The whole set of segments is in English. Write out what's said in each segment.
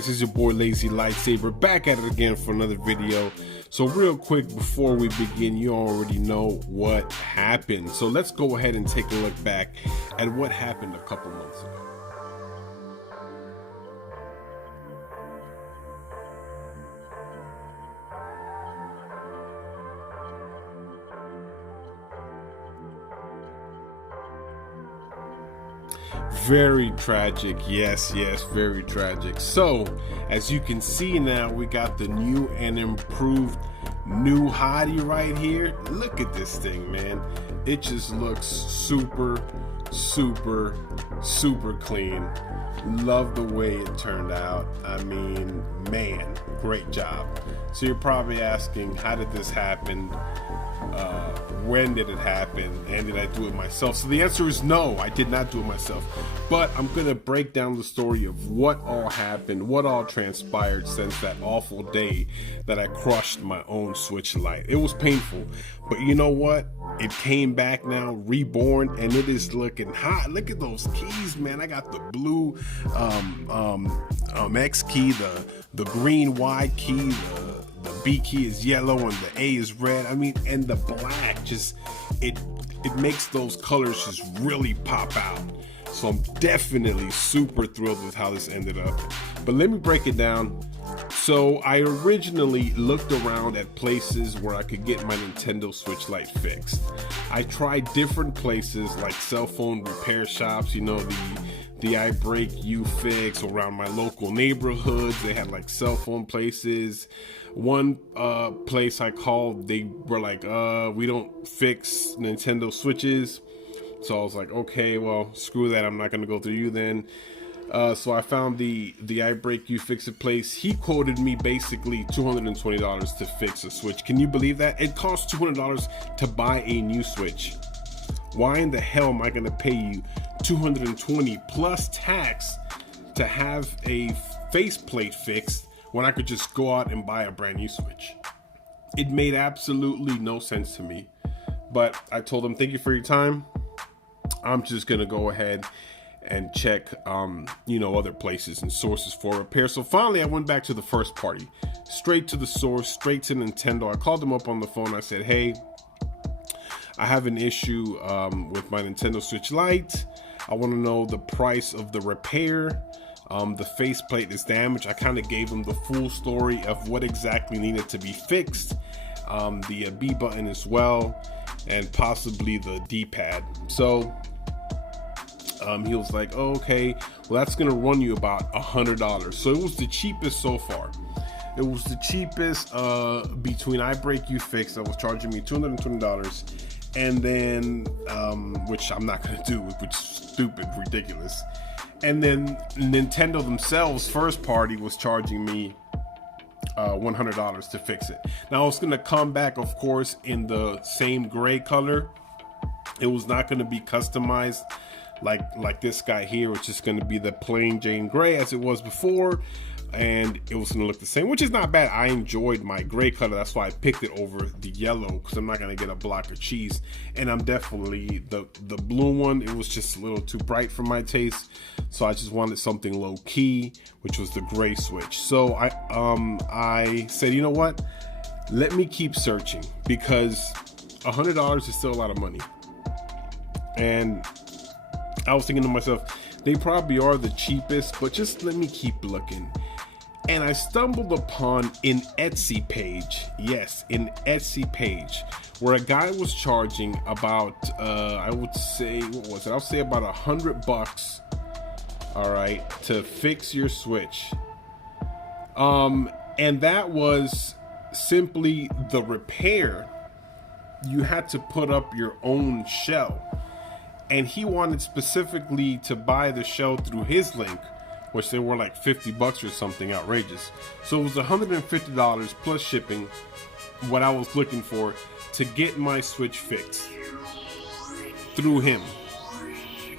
guys, it's your boy Lazy Lightsaber back at it again for another video. So real quick before we begin, you already know what happened. So let's go ahead and take a look back at what happened a couple months ago. Very tragic, yes, very tragic. So as you can see now, we got the new and improved new hottie right here. Look at this thing, man. It just looks super clean. Love the way it turned out. I mean, man, great job. So you're probably asking, how did this happen? When did it happen, and did I do it myself? So the answer is no, I did not do it myself, but I'm gonna break down the story of what all happened, what all transpired since that awful day that I crushed my own Switch Lite. It was painful, but you know what? It came back now, reborn, and it is looking hot. Look at those keys, man. I got the blue X key, the green Y key, the B key is yellow and the A is red. I mean, and the black, just it makes those colors just really pop out. So I'm definitely super thrilled with how this ended up. But let me break it down. So I originally looked around at places where I could get my Nintendo Switch Lite fixed. I tried different places like cell phone repair shops, you know, the I Break You Fix around my local neighborhoods. They had like cell phone places. One place I called, they were like, we don't fix Nintendo Switches. So I was like, okay, well, screw that. I'm not going to go through you then. So I found the I Break You Fix It place. He quoted me basically $220 to fix a Switch. Can you believe that? It costs $200 to buy a new Switch. Why in the hell am I going to pay you $220 plus tax to have a faceplate fixed when I could just go out and buy a brand new Switch? It made absolutely no sense to me. But I told him, thank you for your time. I'm just going to go ahead and check, other places and sources for repair. So finally, I went back to the first party, straight to the source, straight to Nintendo. I called them up on the phone. I said, hey, I have an issue with my Nintendo Switch Lite. I want to know the price of the repair. The faceplate is damaged. I kind of gave them the full story of what exactly needed to be fixed. The B button as well, and possibly the D-pad. So he was like, oh, okay, well, that's gonna run you about $100. So it was the cheapest so far. It was the cheapest between I Break You Fix that was charging me $220, and then which I'm not gonna do, which is stupid, ridiculous. And then Nintendo themselves, first party, was charging me $100 to fix it. Now it's gonna come back, of course, in the same gray color. It was not gonna be customized like this guy here, which is gonna be the plain Jane gray as it was before, and it was gonna look the same, which is not bad. I enjoyed my gray color, that's why I picked it over the yellow, because I'm not gonna get a block of cheese. And I'm definitely the blue one, it was just a little too bright for my taste, so I just wanted something low key, which was the gray Switch. So I said, you know what, let me keep searching, because $100 is still a lot of money. And I was thinking to myself, they probably are the cheapest, but just let me keep looking. And I stumbled upon an Etsy page, yes, an Etsy page, where a guy was charging about, I would say, what was it? I'll say about $100, all right, to fix your Switch. And that was simply the repair. You had to put up your own shell. And he wanted specifically to buy the shell through his link, which they were like $50 or something outrageous. So it was $150 plus shipping, what I was looking for to get my Switch fixed through him.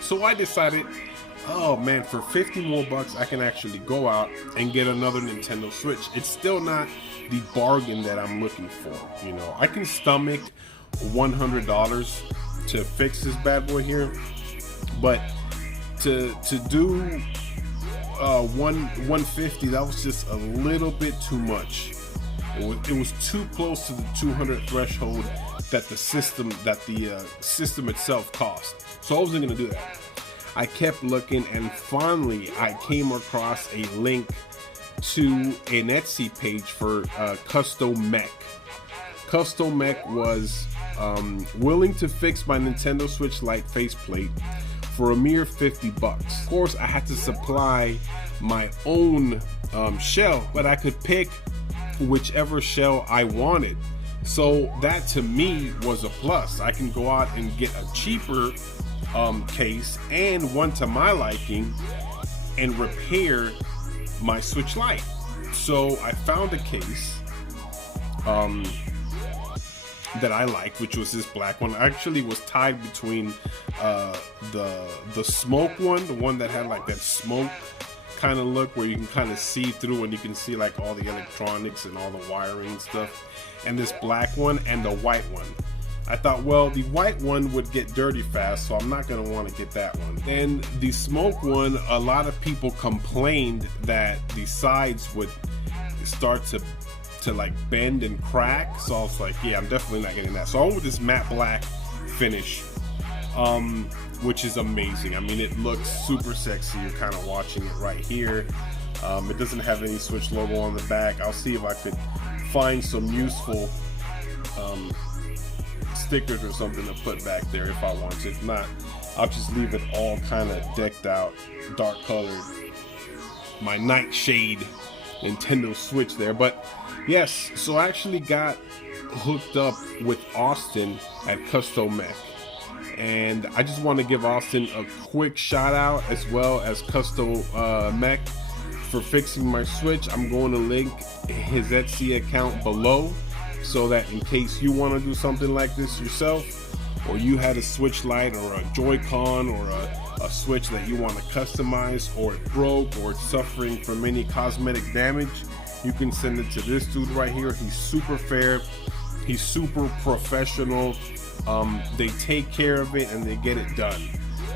So I decided, oh man, for 50 more bucks, I can actually go out and get another Nintendo Switch. It's still not the bargain that I'm looking for. You know, I can stomach $100 to fix this bad boy here, but to do 150, that was just a little bit too much. It was too close to the 200 threshold that the system itself cost. So I wasn't gonna do that. I kept looking, and finally I came across a link to an Etsy page for Custom Mech. Custom Mech was willing to fix my Nintendo Switch Lite faceplate for a mere $50. Of course, I had to supply my own shell, but I could pick whichever shell I wanted. So that to me was a plus. I can go out and get a cheaper case and one to my liking and repair my Switch Lite. So I found a case that I liked, which was this black one. Actually was tied between the smoke one, the one that had like that smoke kind of look where you can kind of see through and you can see like all the electronics and all the wiring and stuff, and this black one and the white one. I thought, well, the white one would get dirty fast, so I'm not going to want to get that one. And the smoke one, a lot of people complained that the sides would start to like bend and crack, so I was like, yeah, I'm definitely not getting that. So I went with this matte black finish, which is amazing. I mean, it looks super sexy. You're kind of watching it right here. It doesn't have any Switch logo on the back. I'll see if I could find some useful stickers or something to put back there if I want to. If not, I'll just leave it all kind of decked out, dark colored, my nightshade Nintendo Switch there. But yes, so I actually got hooked up with Austin at Custom Mech, and I just want to give Austin a quick shout out, as well as Custom Mech, for fixing my Switch. I'm going to link his Etsy account below, so that in case you want to do something like this yourself, or you had a Switch Lite or a Joy-Con or a Switch that you want to customize, or it broke, or it's suffering from any cosmetic damage, you can send it to this dude right here. He's super fair, he's super professional. They take care of it and they get it done.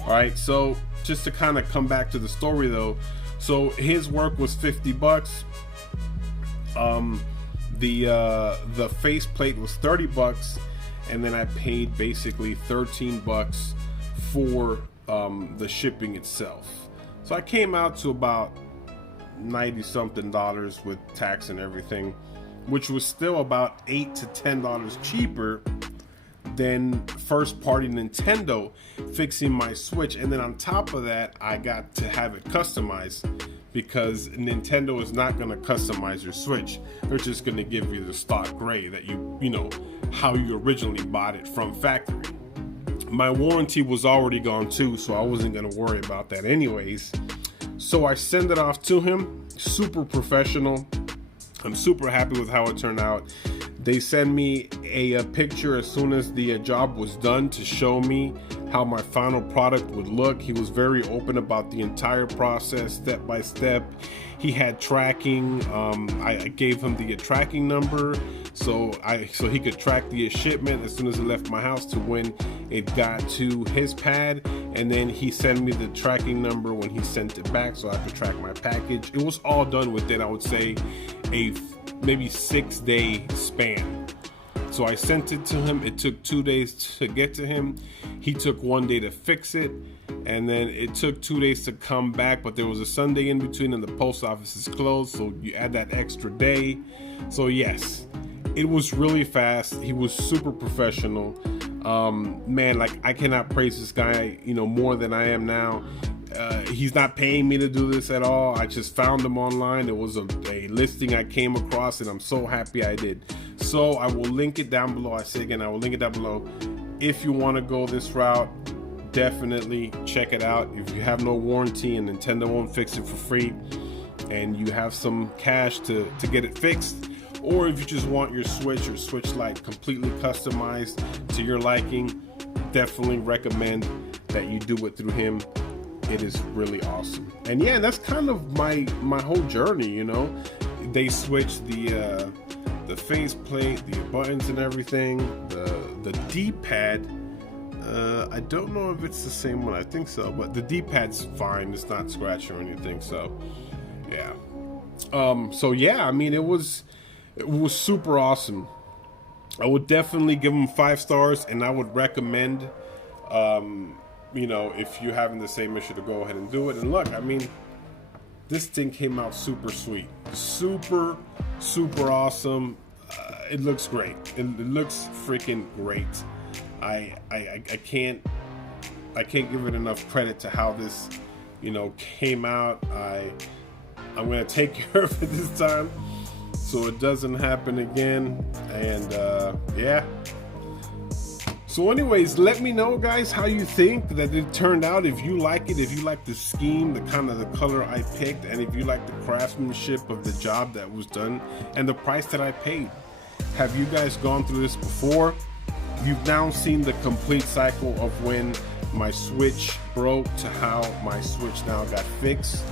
All right, so just to kind of come back to the story though, so his work was $50. The faceplate was $30, and then I paid basically $13 for the shipping itself. So I came out to about $90 something with tax and everything, which was still about $8 to $10 cheaper than first party Nintendo fixing my Switch. And then on top of that, I got to have it customized, because Nintendo is not going to customize your Switch. They're just going to give you the stock gray that you know how you originally bought it from factory. My warranty was already gone too, so I wasn't going to worry about that anyways. So I send it off to him. Super professional. I'm super happy with how it turned out. They send me a picture as soon as the job was done to show me how my final product would look. He was very open about the entire process, step by step. He had tracking. I gave him the tracking number so he could track the shipment as soon as it left my house to when it got to his pad, and then he sent me the tracking number when he sent it back so I could track my package. It was all done within, I would say, a maybe 6-day span. So I sent it to him. It took 2 days to get to him. He took 1 day to fix it, and then it took 2 days to come back, but there was a Sunday in between and the post office is closed, so you add that extra day. So yes, it was really fast. He was super professional. Man, like, I cannot praise this guy, more than I am now. He's not paying me to do this at all. I just found him online. It was a listing I came across, and I'm so happy I did. So I will link it down below. I say again, I will link it down below. If you want to go this route, definitely check it out. If you have no warranty and Nintendo won't fix it for free, and you have some cash to get it fixed, or if you just want your Switch or Switch Lite completely customized to your liking, definitely recommend that you do it through him. It is really awesome. And yeah, that's kind of my whole journey. They switched the faceplate, the buttons and everything. The D-pad I don't know if it's the same one. I think so, but the D-pad's fine. It's not scratching or anything. So, yeah. So yeah, I mean, it was super awesome. I would definitely give them 5 stars, and I would recommend, you know, if you're having the same issue, to go ahead and do it. And look, I mean, this thing came out super sweet, super awesome. It looks great. It looks freaking great. I can't give it enough credit to how this, you know, came out. I'm gonna take care of it this time, so it doesn't happen again. And yeah. So anyways, let me know, guys, how you think that it turned out. If you like it, if you like the scheme, the kind of the color I picked, and if you like the craftsmanship of the job that was done and the price that I paid. Have you guys gone through this before? You've now seen the complete cycle of when my Switch broke to how my Switch now got fixed.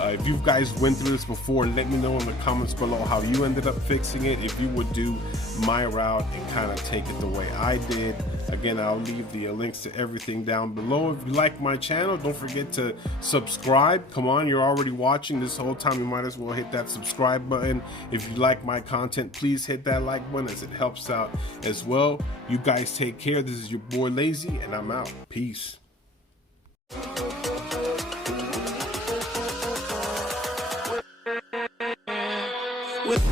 If you guys went through this before, let me know in the comments below how you ended up fixing it. If you would do my route and kind of take it the way I did. Again, I'll leave the links to everything down below. If you like my channel, don't forget to subscribe. Come on, you're already watching this whole time. You might as well hit that subscribe button. If you like my content, please hit that like button, as it helps out as well. You guys take care. This is your boy Lazy, and I'm out. Peace. With